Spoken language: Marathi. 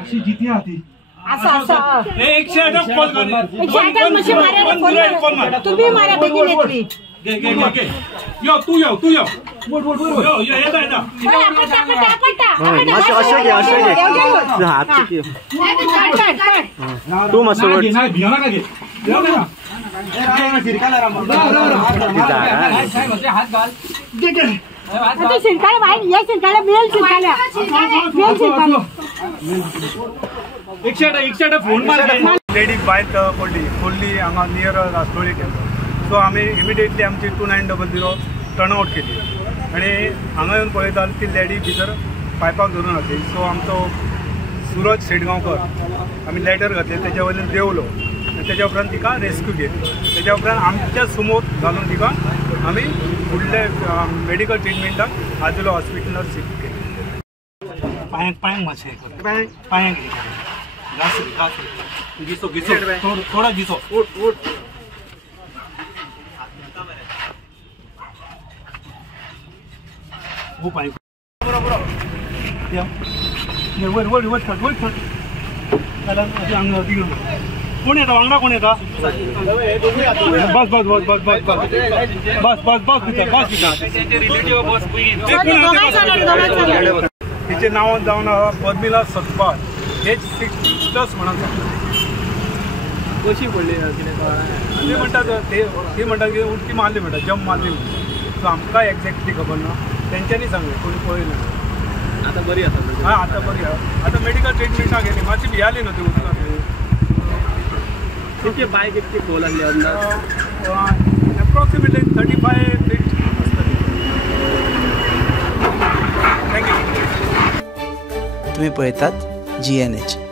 अशी जिती आती असं 108 कॉल कर 108 मशी मारा तुम्ही मारा बेगीन येतली घे यो तू बोल यो येता हात तू मस्त नाही भिया ना घे हात घाल आता शिंकाळे बाहेर या शिंकाळे मेल शिंकाळ्या 108 फोन मार लेडी बायक पडली हांगा नियर रास्तोळी सो आमी इमिडिएटली आमची 2900 टर्नआउट केली आणि हांगा येवन पळयता ती लेडी भितर पायपाक धरून आसली सो आमचो सुरज शेटगांवकर आमी लेटर घातले तेच्या वयल्यान देवलो आनी तेच्या उपरांत तिका रेस्क्यू केली तेच्या उपरांत आमच्या समोर घालून तिका आमी फुडले मेडिकल ट्रिटमेंटाक आजुलो हॉस्पिटलांत शिफ्ट केली पांयांक मातशें पांयांक घिसो थोडा घिसो उठ हो पाय बरोबर कोण येता वांगडा कोण येता बस तिचे नाव जावन पद्मिला सतपाल एज 6+ म्हणून कशी पडली ते म्हणतात ते म्हणतात की उडकी मारली म्हणतात जंप मारली म्हणतात सो आमकां एक्झॅक्टली खबर ना तेंच्यांनी सांगलें कोणी पळयना आता बरी आसा हां आता बरी आता मेडिकल ट्रिटमेंटाक गेली मातशी भियाली न्हू ती उदकाक तुमची बायक इतकी खोल आसली अंदाज अप्रॉक्सिमेटली 35 फीट आसतली थँक्यू तुम्ही पळयतात GNH.